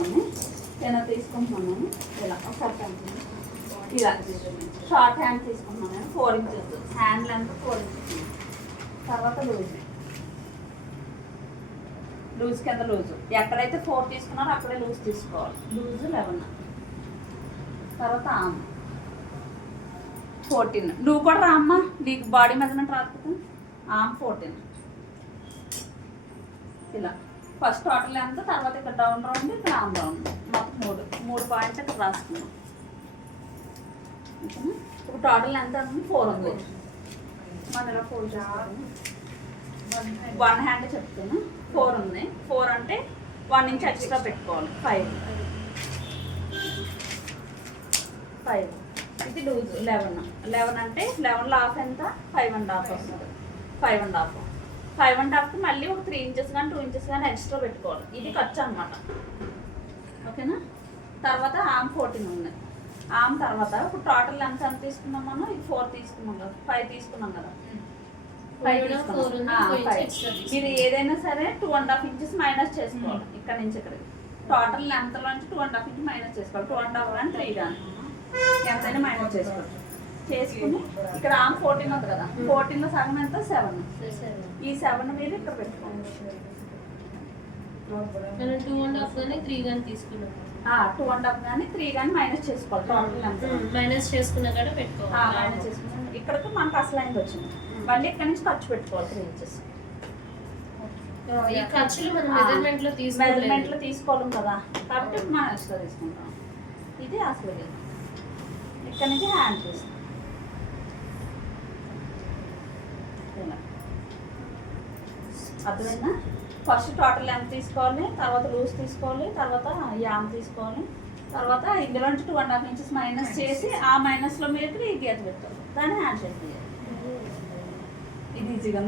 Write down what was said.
తీసుకొని నేను తీసుకుంటున్నాను ఇలా ఒకసారి ప్యాంట్ ఇలా షార్ట్ హ్యాండ్ తీసుకుంటున్నాను నేను 4 ఇంచెస్ హ్యాండ్ లెంత్ 4 ఇంచెస్ తర్వాత లూజ్ కింద లూజు ఎక్కడైతే 4 తీసుకున్నారో అక్కడే లూజ్ తీసుకోవాలి లూజు 11 తర్వాత ఆమ్ 14 నువ్వు కూడా రామ్మా నీకు బాడీ మెజర్మెంట్ రాకపోతే ఆమ్ 14 ఇలా ఫస్ట్ టోటల్ ఎంత తర్వాత ఇక్కడ డౌన్ రౌండ్ ఇక్కడ ఆమ్ రౌండ్ మొత్తం 3 పాయింట్స్ ఇక్కడ రాసుకున్నాం ఓకేనా ఇప్పుడు టోటల్ ఎంత ఉంది 4 ఉంది మన ఇలా 4 చేస్తాము 1 హ్యాండ్ చెప్తాను 4 ఉంది 4 అంటే 1 ఇంచ్ ఎక్స్ట్రా పెట్టుకోవాలి 5 ఇది లూజ్ 11 అంటే 11లో హాఫ్ ఎంత 5.5 వస్తుంది 5.5కి మళ్ళీ ఒక 3 ఇంచెస్ కానీ 2 ఇంచెస్ కానీ ఎక్స్ట్రా పెట్టుకోవాలి ఇది ఖర్చు అనమాట ఓకేనా తర్వాత ఆమ్ 14 ఉంది ఆమ్ తర్వాత ఇప్పుడు టోటల్ లెంత్ ఎంత తీసుకున్నాం మనం ఇది 4 తీసుకున్నాం కదా 5 తీసుకున్నాం కదా 5 మీరు ఏదైనా సరే 2.5 ఇంచెస్ మైనస్ చేసుకోవాలి ఇక్కడ నుంచి ఇక్కడికి టోటల్ లెంత్ నుంచి 2.5 ఇంచెస్ మైనస్ చేసుకోవాలి 2.5 కానీ 3 కానీ ఎంతైనా మైనస్ చేసుకోవచ్చు చేసుకుని ఇక్కడ ఆమ్ 14 ఉంది కదా 14లో సగం ఎంత 7 ఈ 7 మీరు ఇక్కడ పెట్టుకోండి 2.5 కానీ 3 కానీ తీసుకున్నాం 2.5 కానీ 3 కానీ మైనస్ చేసుకోవాలి టోటల్ ఎంత మైనస్ చేసుకున్నా కూడా పెట్టుకోవాలి మైనస్ చేసుకున్నాం ఇక్కడికి మనకు అసలు అయింది వచ్చింది మళ్ళీ ఇక్కడ నుంచి ఖర్చు పెట్టుకోవాలి 3 ఇంచెస్ ఈ ఖర్చులు మనం మెజర్మెంట్ లో తీసుకోలేం కదా కాబట్టి మనం ఎక్స్ట్రా తీసుకుంటాం ఇది అసలు ఇక్కడ నుంచి హ్యాండ్ చేస్తాం అర్థమైందా ఫస్ట్ టోటల్ ఎంత తీసుకోవాలి తర్వాత లూజ్ తీసుకోవాలి తర్వాత యామ్ తీసుకోవాలి తర్వాత ఇందులో నుంచి 2.5 ఇంచెస్ మైనస్ చేసి ఆ మైనస్లో మీరు ఈ గీత పెట్టాలి దాన్ని హ్యాండ్ షేక్ చేయాలి ఇది ఈజీగా